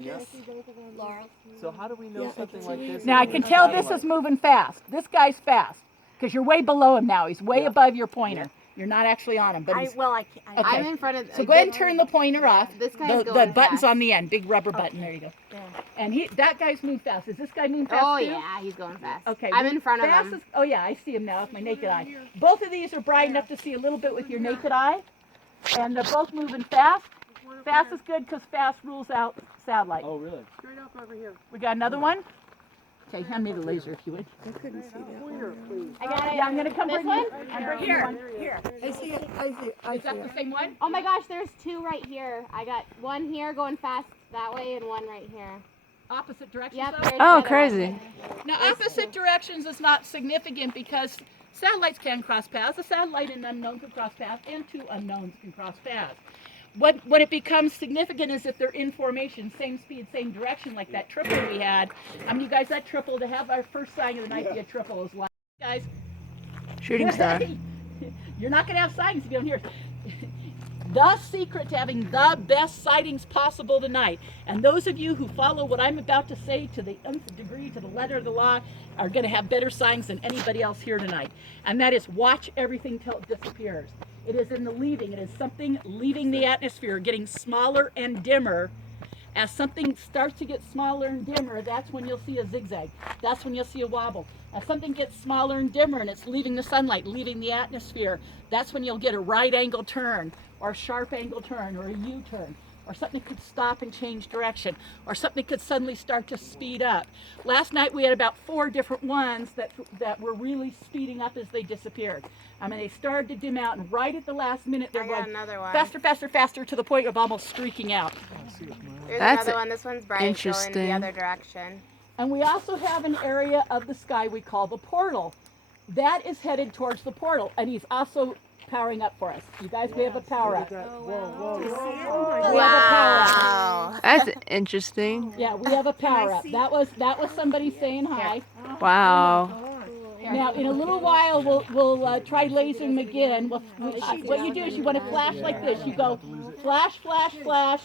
Yes. Laura. So how do we know something like this? Now I can tell this is moving fast. This guy's fast because you're way below him now. He's way above your pointer. You're not actually on him, but he's, I'm in front of. so go ahead and turn the pointer off. This guy's the going button's fast. on the end, big rubber button. There you go. Yeah. And that guy's moved fast. Is this guy moving fast Oh too? yeah, he's going fast. Okay. I'm in front of fast him. is, oh yeah, I see him now with my naked eye. Both of these are bright enough to see a little bit with your naked eye, and they're both moving fast. Fast is good because fast rules out satellite. Oh, really? Straight up over here. We got another one. Okay, hand me the laser if you would. I couldn't see that. Here, please. I got it. Yeah, I'm gonna come This bring one? you. I'm bringing you one. Here. I see it. I see it. I Is see that it. the same one? Oh my gosh, there's two right here. I got one here going fast that way and one right here. Opposite directions. Yep. though? they're Oh, together. crazy. Now, opposite directions is not significant because satellites can cross paths. A satellite and unknown can cross paths, and two unknowns can cross paths. When it becomes significant is if they're in formation, same speed, same direction, like that triple we had. I mean, you guys, that triple, to have our first sign of the night be a triple is like, guys. Shooting star. You're not going to have sightings if you don't hear it. The secret to having the best sightings possible tonight, and those of you who follow what I'm about to say to the nth degree, to the letter of the law, are going to have better signs than anybody else here tonight. And that is watch everything till it disappears. It is in the leaving. It is something leaving the atmosphere, getting smaller and dimmer. As something starts to get smaller and dimmer, that's when you'll see a zigzag. That's when you'll see a wobble. As something gets smaller and dimmer and it's leaving the sunlight, leaving the atmosphere, that's when you'll get a right angle turn, or a sharp angle turn, or a U-turn, or something could stop and change direction, or something could suddenly start to speed up. Last night we had about 4 different ones that were really speeding up as they disappeared. I mean, they started to dim out, and right at the last minute they're I got going another one. faster, faster, faster, to the point of almost streaking out. There's That's another one. This one's bright, going interesting. the other direction. And we also have an area of the sky we call the portal. That is headed towards the portal, and he's also powering up for us. You guys, we have a power up. Whoa, whoa, whoa. We have a power up. Wow. That's interesting. Yeah, we have a power up. That was somebody saying hi. Wow. Now, in a little while, we'll try lasering them again. What you do is you want to flash like this. You go flash, flash, flash,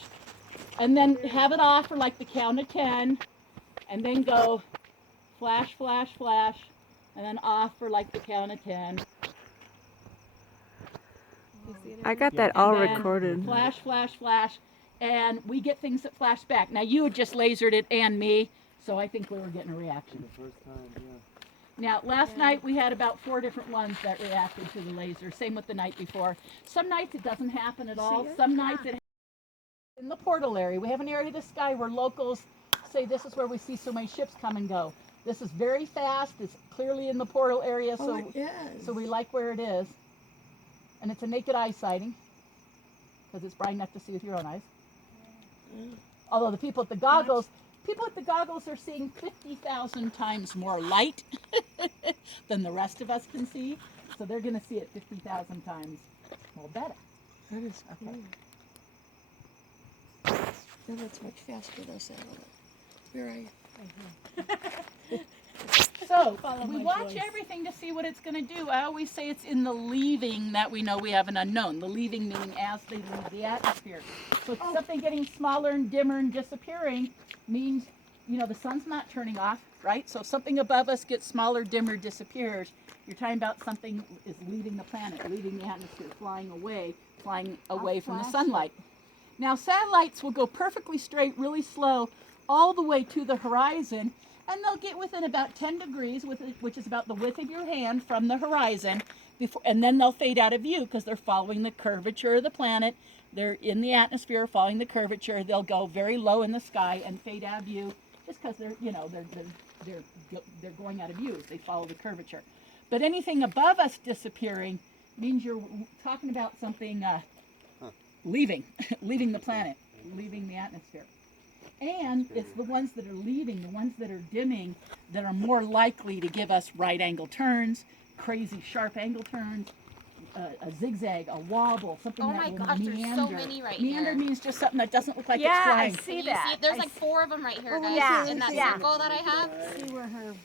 and then have it off for like the count of 10, and then go flash, flash, flash, and then off for like the count of 10. I got that all And then recorded. Flash, flash, flash, and we get things that flash back. Now, you had just lasered it and me, so I think we were getting a reaction. The first time, yeah. Now, last night we had about 4 different ones that reacted to the laser. Same with the night before. Some nights it doesn't happen at all. Some nights it happens in the portal area. We have an area of the sky where locals say this is where we see so many ships come and go. This is very fast. It's clearly in the portal area, Oh, it is. so we like where it is. And it's a naked eye sighting because it's bright enough to see with your own eyes. Although the people at the goggles are seeing 50,000 times more light than the rest of us can see. So they're going to see it 50,000 times more better. That is cool. Yeah, that's much faster though, satellite. Where are you? So we watch everything to see what it's going to do. I always say it's in the leaving that we know we have an unknown. The leaving meaning as they leave the atmosphere. So something getting smaller and dimmer and disappearing means, you know, the sun's not turning off, right? So if something above us gets smaller, dimmer, disappears, you're talking about something is leaving the planet, leaving the atmosphere, flying away from the sunlight. Now satellites will go perfectly straight, really slow, all the way to the horizon, and they'll get within about 10 degrees, which is about the width of your hand from the horizon, and then they'll fade out of view because they're following the curvature of the planet. They're in the atmosphere following the curvature. They'll go very low in the sky and fade out of view just because they're going out of view as they follow the curvature. But anything above us disappearing means you're talking about something leaving the planet, leaving the atmosphere. And it's the ones that are leaving, the ones that are dimming, that are more likely to give us right angle turns, crazy sharp angle turns, a zigzag, a wobble, something Oh that my will gosh, meander. there's so many right Meander here. means just something that doesn't look like it's Yeah, I flying. see You that. see, there's like 4 of them right here, guys. yeah, In that yeah. circle that I have. See where her.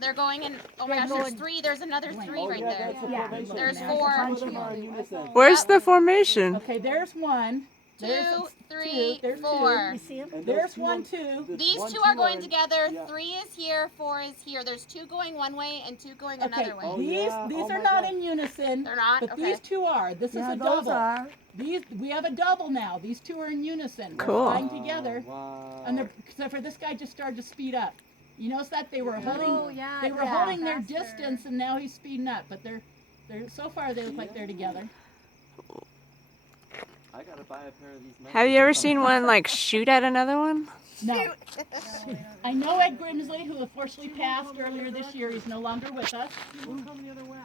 They're going in. Oh my gosh, there's 3. There's another 3 right there. Yeah. There's There's 4. a bunch of them. Where's the formation? Okay, there's one. There's 3, there's 4. You see him? And There's two 1, are- 2. there's These 1, two are 2 going together. yeah. 3 is here, 4 is here. There's 2 going one way and 2 going Okay, another way. Oh, these yeah. these Oh are my not God. in unison, They're not? but Okay. these two are. This Yeah, is a those double. are. These we have a double now. These two are in unison. They're Cool. flying together, Wow. and they're except for this guy just started to speed up. You notice that they were holding Oh, yeah. they were holding their distance, and now he's speeding up. But they're so far they look like they're together. I gotta buy a pair of these. Have you ever seen one like shoot at another one? No. I know Ed Grimsley, who unfortunately passed earlier this year. He's no longer with us. We'll come the other way.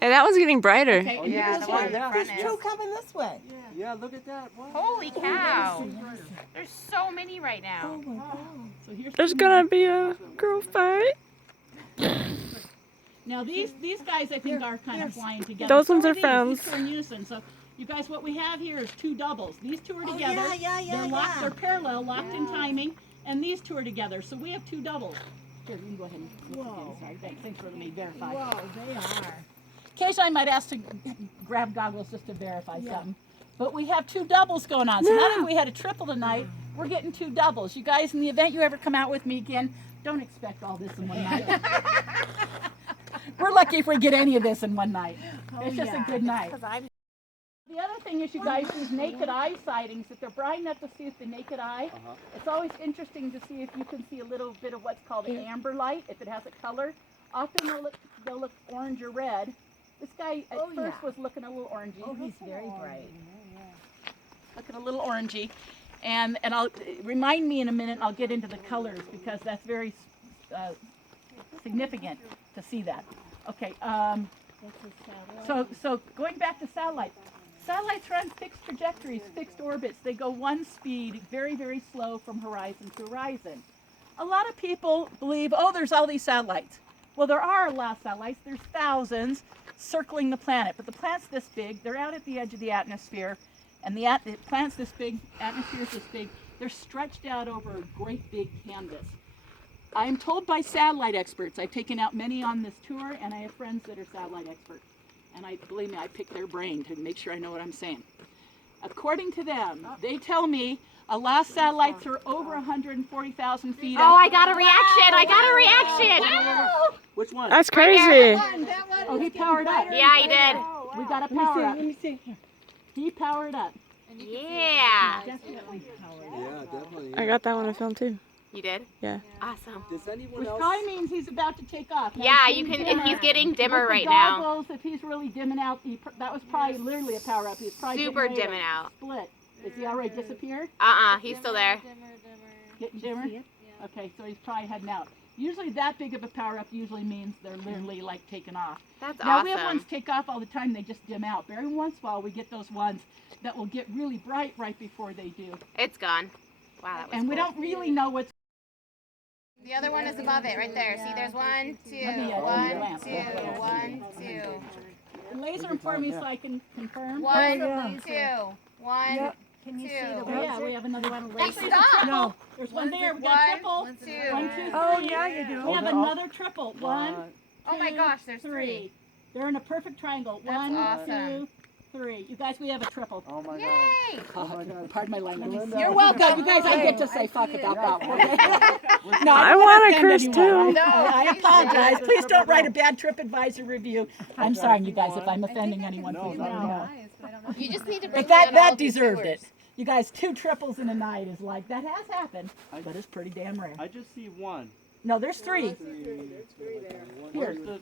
And that one's getting brighter. Okay, Oh, and Yeah, here's the one one. in the yeah. front There's is. two coming this way. Yeah, look at that. Wow. Holy cow. There's so many right now. Oh my God. So here's There's two gonna more. be a girl fight. Now these guys I think are kind of flying together. Those So ones are these. friends. These two are in unison. So you guys, what we have here is two doubles. These two are Oh, together. yeah, They're locked. yeah. They're parallel, locked in timing, and these two are together. So we have two doubles. Here, you can go ahead and look Whoa. again. Sorry, thanks for letting me verify. Whoa, they are. Occasionally I might ask to grab goggles just to verify Yeah. something. But we have two doubles going on. So not only we had a triple tonight, we're getting two doubles. You guys, in the event you ever come out with me again, don't expect all this in one night. We're lucky if we get any of this in one night. It's just a good night. The other thing is, you guys, these naked eye sightings, if they're bright enough to see with the naked eye, it's always interesting to see if you can see a little bit of what's called amber light, if it has a color. Often they'll look orange or red. This guy at first was looking a little orangey. Oh, he's very bright. Looking a little orangey. And I'll remind me in a minute, and I'll get into the colors because that's very significant to see that. Okay, so going back to satellites. Satellites run fixed trajectories, fixed orbits. They go one speed, very, very slow from horizon to horizon. A lot of people believe, oh, there's all these satellites. Well, there are a lot of satellites. There's thousands circling the planet, but the planet's this big. They're out at the edge of the atmosphere, and the planet's this big, atmosphere's this big. They're stretched out over a great big canvas. I am told by satellite experts, I've taken out many on this tour, and I have friends that are satellite experts. And believe me, I pick their brain to make sure I know what I'm saying. According to them, they tell me a lot of satellites are over 140,000 feet Oh, up. I got a reaction. I got a reaction. Which one? That's crazy. Oh, he powered up. Yeah, he did. We got a power up. Let me see. He powered up. Yeah. Definitely powered up. Yeah, definitely. I got that one on film too. You did? Yeah. Awesome. Does anyone Which else? probably means he's about to take off. Now Yeah, he's you getting can. dimmer. He's getting dimmer With the right now. goggles, if he's really dimming out, that was probably literally a power up. He's probably Super getting ready to dimming out. Split. Is he already disappeared? He's still there. Getting dimmer? Okay, so he's probably heading out. Usually that big of a power up usually means they're literally like taking off. That's Now we have awesome. ones take off all the time, they just dim out. Every once in a while we get those ones that will get really bright right before they do. It's gone. Wow, that was And we cool. don't really know what's The other one is above it, right there. See, there's 1, 2, Let me, 1, 2, 1, 2. laser for me so I can confirm. 1, yeah. 2, 1, Yep. Can you see the two. Oh, yeah, we have another one. Hey, Laser. stop! No. There's one there. We got 1, triple. 2. 1, 2, 3. Oh, yeah, you do. We have another triple. 1, Oh my 2, gosh, there's 3. 3. They're in a perfect triangle. That's 1, awesome. 2, 3. You guys, we have a triple. Oh my God. Yay! Oh my God. Pardon my language. Melinda. You're welcome. You guys, I get to say fuck about that one. Okay? No, I don't want a offend cruise anyone. too. I No, apologize. please Please don't write a bad TripAdvisor review. I'm sorry, you guys, if I'm offending anyone. No, Please no, let me no. know. You just need to bring But that on all that these deserved tours. it. You guys, 2 triples in a night is like, that has happened, but it's pretty damn rare. I just see one. No, there's 3. Where's the?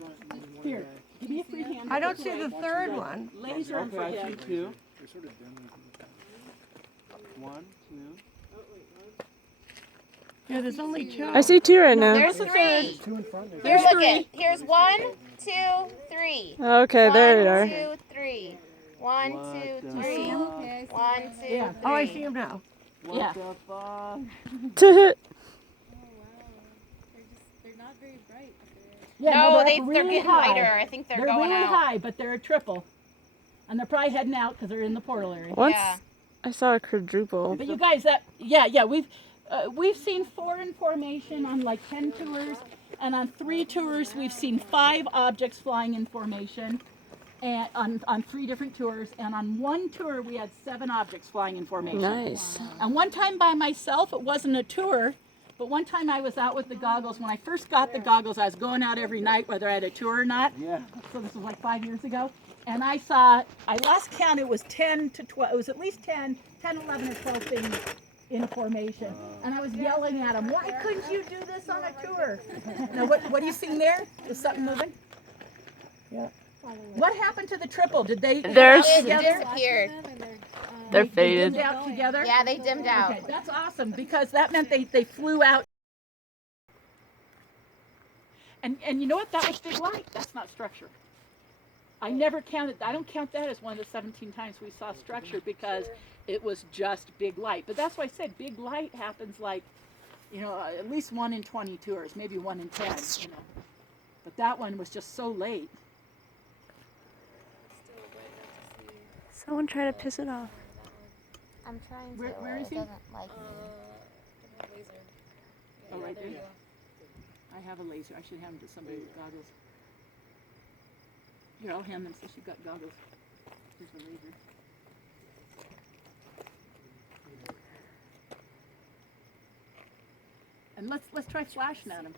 Here, give me a free hand. I don't see the third one. Laser Okay, for I see him. 2. 1, 2. Yeah, there's only 2. I see 2 right now. There's 3. Here, look it. Here's 1, 2, 3. Okay, there you are. 1, 2, 3. 1, 2, 3. see him? 1, 2, 3. Yeah. Oh, I see him now. What Yeah. the fuck? Yeah, No, they're they're really getting high. lighter. I think they're going really out. high, but they're a triple. And they're probably heading out because they're in the portal area. Once Yeah. I saw a quadruple. But you guys, we've seen 4 in formation on like 10 tours, and on 3 tours we've seen 5 objects flying in formation. and on 3 different tours. And on one tour, we had 7 objects flying in formation. Nice. And one time by myself, it wasn't a tour, but one time I was out with the goggles. When I first got the goggles, I was going out every night, whether I had a tour or not. Yeah. So this was like 5 years ago. And I lost count, it was 10 to 12, it was at least 10, 11 or 12 things in formation. And I was yelling at them, why couldn't you do this on a tour? Now, what do you see there? Is something moving? Yeah. What happened to the triple? Did they There's- It together? disappeared. They're They faded. dimmed out together? Yeah, they dimmed out. Okay, that's awesome because that meant they flew out. And you know what? That was big light. That's not structure. I never counted. I don't count that as one of the 17 times we saw structure because it was just big light. But that's why I said big light happens like, at least 1 in 20 tours, maybe 1 in 10. But that one was just so late. Someone try to piss it off. I'm trying to. Where is it he? doesn't like me. Oh, right there. I have a laser. I should hand them to somebody with goggles. Here, I'll hand them since you've got goggles. Here's a laser. And let's try flashing at them.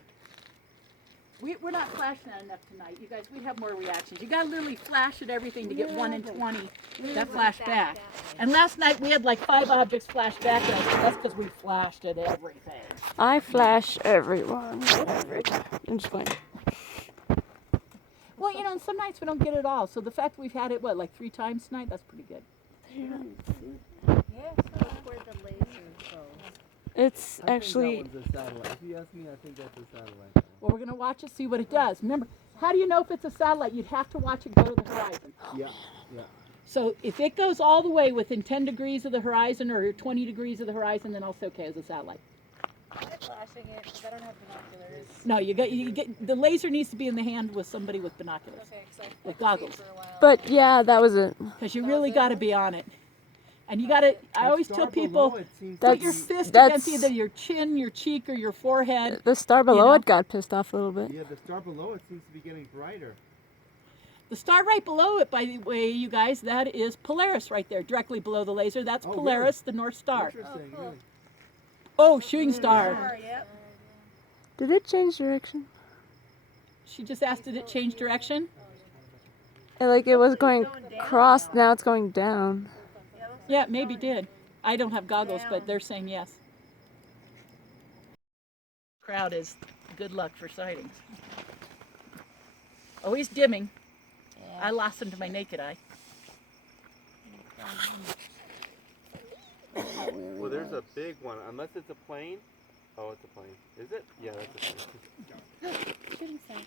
We're not flashing at enough tonight. You guys, we have more reactions. You gotta literally flash at everything to get 1 in 20 that flash back. And last night we had like 5 objects flash back at us. That's because we flashed at everything. I flash everyone every time. I'm just playing. Well, some nights we don't get it all. So the fact we've had it, like 3 times tonight, that's pretty good. It's I actually. think that one's a satellite. If you ask me, I think that's a satellite. Well, we're going to watch it, see what it does. Remember, how do you know if it's a satellite? You'd have to watch it go to the horizon. Yeah, yeah. So if it goes all the way within 10 degrees of the horizon or 20 degrees of the horizon, then I'll say, okay, it's a satellite. I'm flashing it because I don't have binoculars. No, you get the laser needs to be in the hand with somebody with binoculars, Okay, so with goggles, for a while. But yeah, that was it. because you really got to be on it. And you got to, I always tell people, put your fist against either your chin, your cheek, or your forehead. The star below know? it got pissed off a little bit. Yeah, the star below it seems to be getting brighter. The star right below it, by the way, you guys, that is Polaris right there, directly below the laser. That's Oh, Polaris, the North Star. Interesting, really. Oh, shooting star. Yep. Did it change direction? She just asked, did it change direction? Like it was going across, now it's going down. Yeah, it maybe did. I don't have goggles, but they're saying yes. Crowd is good luck for sightings. Oh, he's dimming. I lost him to my naked eye. Well, there's a big one. Unless it's a plane. Oh, it's a plane. Is it? Yeah, that's a plane. Shooting star.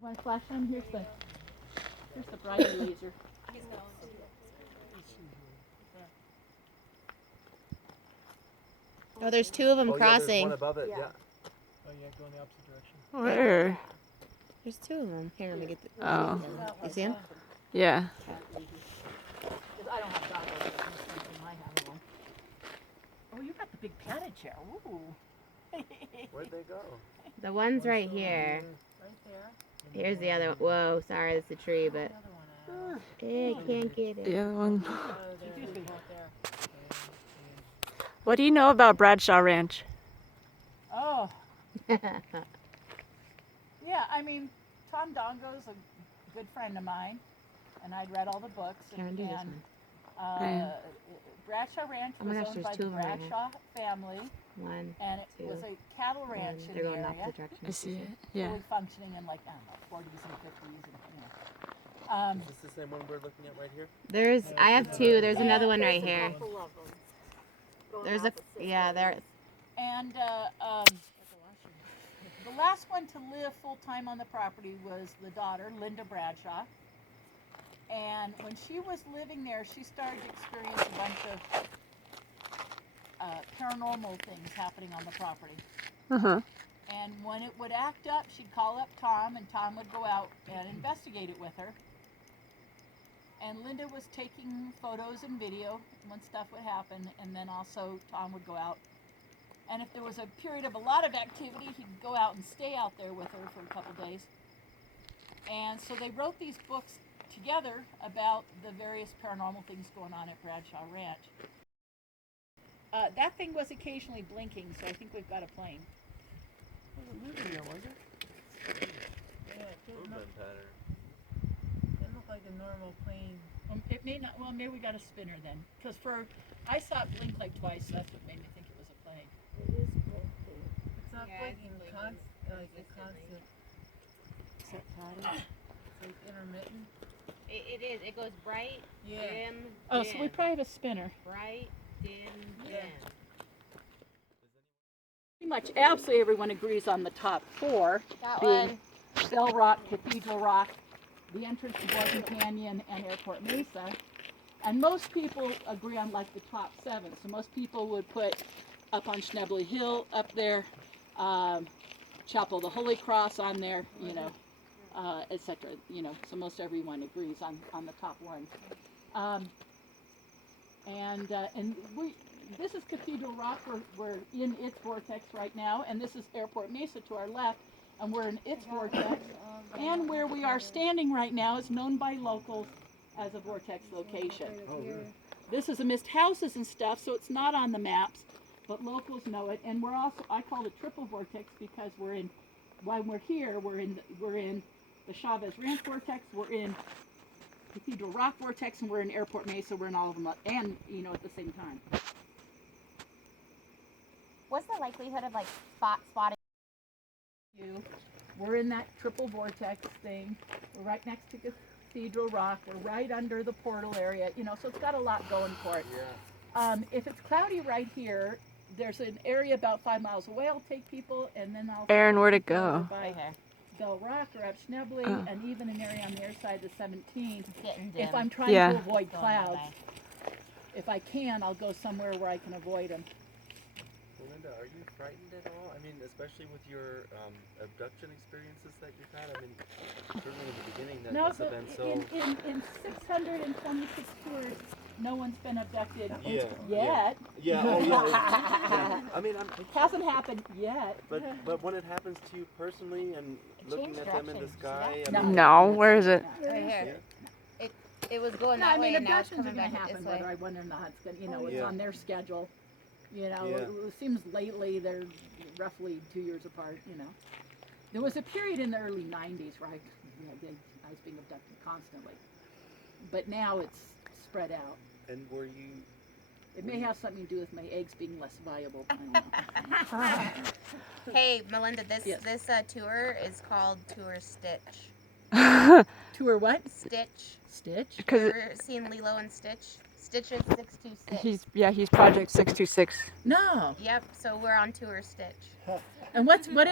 Want to flash on? Here's the brighter laser. Oh, there's 2 of them Oh, yeah, there's crossing. one above it. Yeah. Oh yeah, go in the opposite direction. Where? There's 2 of them. Here, let me get the. Oh. You see them? Yeah. I don't have goggles. I have one. Oh, you got the big padded chair. Ooh. Where'd they go? The one's right here. Here's the other one. Whoa, sorry, that's a tree, but. I can't get it. The other one. What do you know about Bradshaw Ranch? Oh. Yeah, I mean, Tom Dongo's a good friend of mine, and I'd read all the books. Karen, do this Yeah. Bradshaw Ranch Oh my was gosh, owned there's by the 2 of 'em right here. Bradshaw family, One. and it Two. was a cattle ranch And in they're the going in area, opposite directions. I see it. Yeah. fully functioning in like, I don't know, 40s and 50s. Is this the same one we're looking at right here? I have 2. There's another one right There's a here. couple of them going There's a. opposite Yeah, there. And the last one to live full time on the property was the daughter, Linda Bradshaw. And when she was living there, she started to experience a bunch of paranormal things happening on the property. Uh-huh. And when it would act up, she'd call up Tom, and Tom would go out and investigate it with her. And Linda was taking photos and video when stuff would happen, and then also Tom would go out. And if there was a period of a lot of activity, he'd go out and stay out there with her for a couple days. And so they wrote these books together about the various paranormal things going on at Bradshaw Ranch. That thing was occasionally blinking, so I think we've got a plane. Yeah, it didn't Movement pattern. look like a normal plane. It may not. Well, maybe we got a spinner then, because I saw it blink like twice, so that's what made me think it was a plane. It is blinking. It's not Yeah, blinking it's like a constant. Set pattern. It's like intermittent. It is. It goes bright, Yeah. dim, Oh, dim. so we probably have a spinner. Bright, dim, Yeah. dim. Pretty much absolutely everyone agrees on the top four, That being Bell Rock, Cathedral Rock, the entrance to Boise Canyon, and Airport Mesa. And most people agree on like the top 7. So most people would put up on Schnebly Hill up there, Chapel of the Holy Cross on there, you know, etc. You know, so most everyone agrees on the top one. And this is Cathedral Rock. We're in its vortex right now, and this is Airport Mesa to our left, and we're in its vortex. And where we are standing right now is known by locals as a vortex location. This is amidst houses and stuff, so it's not on the maps, but locals know it. And we're also, I call it triple vortex because while we're here, we're in the Chavez Ranch vortex, we're in Cathedral Rock vortex, and we're in Airport Mesa. We're in all of them, and you know, at the same time. What's the likelihood of like spotting? We're in that triple vortex thing. We're right next to Cathedral Rock. We're right under the portal area. You know, so it's got a lot going for it. Yeah. If it's cloudy right here, there's an area about 5 miles away. I'll take people, and then I'll. Aaron, where'd it over go? by Bell Rock or up Schnebly, Oh. and even an area on their side, the 17th. Getting dim. If I'm trying Yeah. to avoid Going clouds, away. if I can, I'll go somewhere where I can avoid them. Melinda, are you frightened at all? I mean, especially with your abduction experiences that you've had. I mean, certainly in the beginning that No, must have been so. in 626 tours, no one's been abducted Yeah, yet. Yeah. Oh, yeah. I mean, It hasn't happened yet. but when it happens to you personally and looking changed at them in the direction. sky. I No. mean, No, where is it? Right here. It was going No, that I way, mean, and now it's abductions are coming going to back happen, this way. whether I want or not. It's going, you know, it's Yeah. on their schedule. You know, Yeah. it seems lately they're roughly 2 years apart. You know, there was a period in the early '90s, right? I was being abducted constantly, but now it's spread out. And were you? It may have something to do with my eggs being less viable. I don't know. Hey, Melinda, this Yes. tour is called Tour Stitch. Tour what? Stitch. Stitch. Because Ever seen Lilo and Stitch? Stitch is 626. he's Project 626. No. Yep. So we're on Tour Stitch. And what is Lilo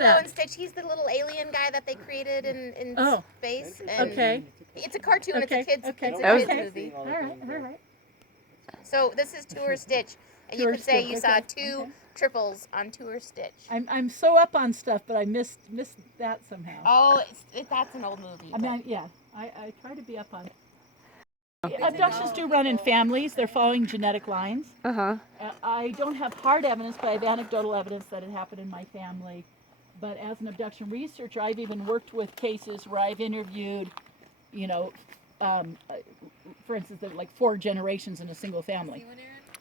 that? and Stitch. He's the little alien guy that they created in Oh. space. And Okay. It's a cartoon. Okay, It's a kids. okay. It's That a was- kids movie. All right. All right. So this is Tour Stitch, and you Tour could say Stitch, you saw okay, two okay. triples on Tour Stitch. I'm so up on stuff, but I missed that somehow. Oh, that's an old movie. I mean, yeah, I try to be up on. Abductions do run in families. They're following genetic lines. Uh-huh. I don't have hard evidence, but I have anecdotal evidence that it happened in my family. But as an abduction researcher, I've even worked with cases where I've interviewed, you know, for instance, like 4 generations in a single family.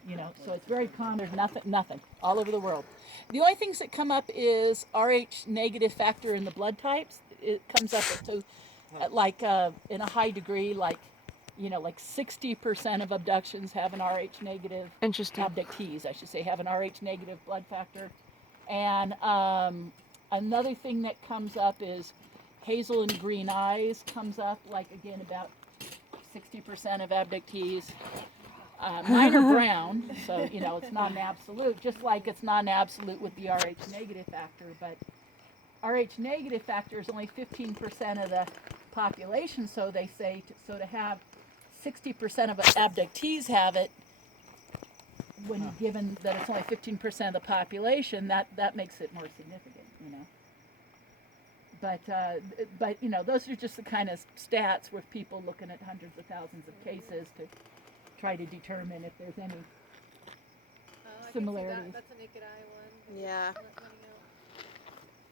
You know, so it's very common. There's nothing all over the world. The only things that come up is RH negative factor in the blood types. It comes up at like in a high degree, like, you know, like 60% of abductions have an RH negative. Interesting. Abductees, I should say, have an RH negative blood factor. And another thing that comes up is hazel and green eyes comes up, like, again, about 60% of abductees. Mine are brown, so, you know, it's not an absolute, just like it's not an absolute with the RH negative factor, but RH negative factor is only 15% of the population, so they say, so to have 60% of abductees have it, when given that it's only 15% of the population, that makes it more significant, you know. But you know, those are just the kind of stats with people looking at hundreds of thousands of cases to try to determine if there's any similarities. That's a naked eye one. Yeah.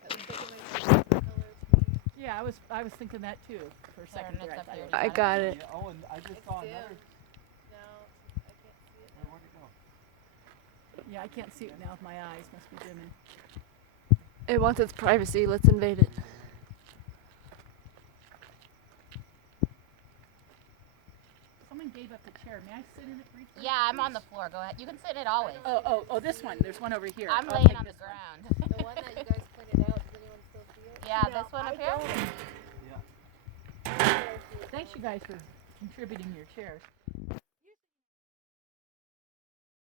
That was looking like a color to me. Yeah, I was thinking that too for a second There, there. and it's up here. I got it. Yeah, oh, and I just saw dim. another. No, I can't see it. Where'd it go? Yeah, I can't see it now. My eyes must be dimming. It wants its privacy. Let's invade it. Someone gave up the chair. May I sit in it briefly? Yeah, I'm on the floor. Go ahead. You can sit in it always. Oh, this one. There's one over here. I'm I'll laying take on the this one. ground. The one that you guys pointed out, does anyone still see it? Yeah, this one up here? Yeah. Thanks, you guys, for contributing your chairs.